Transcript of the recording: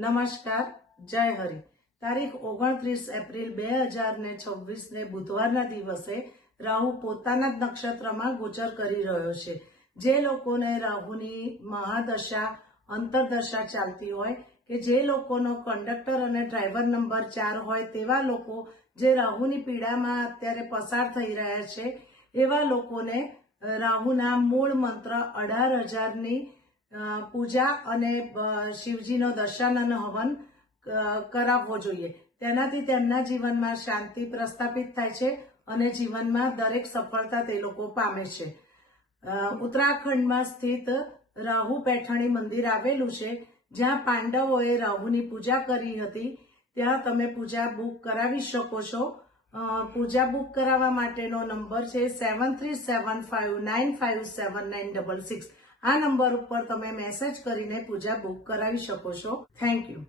નમસ્કાર, જય હરિ। તારીખ 29 એપ્રિલ 2026 ને બુધવારના દિવસે રાહુ પોતાના જ નક્ષત્રમાં ગોચર કરી રહ્યો છે। જે લોકોને રાહુની મહાદશા અંતરદશા ચાલતી હોય કે જે લોકોનો કંડક્ટર અને ડ્રાઈવર નંબર 4 હોય તેવા લોકો જે રાહુની પીડામાં અત્યારે પસાર થઈ રહ્યા છે એવા લોકોને રાહુના મૂળ મંત્ર 18,000ની પૂજા અને શિવજીનો દર્શન અને હવન કરાવવો જોઈએ। તેનાથી તેમના જીવનમાં શાંતિ પ્રસ્થાપિત થાય છે અને જીવનમાં દરેક સફળતા તે લોકો પામે છે। ઉત્તરાખંડમાં સ્થિત રાહુ પેઠણી મંદિર આવેલું છે જ્યાં પાંડવોએ રાહુની પૂજા કરી હતી। ત્યાં તમે પૂજા બુક કરાવી શકો છો। પૂજા બુક કરાવવા માટેનો નંબર છે 7375957966। આ નંબર ઉપર તમે મેસેજ કરીને પૂજા બુક કરાવી શકો છો। Thank you.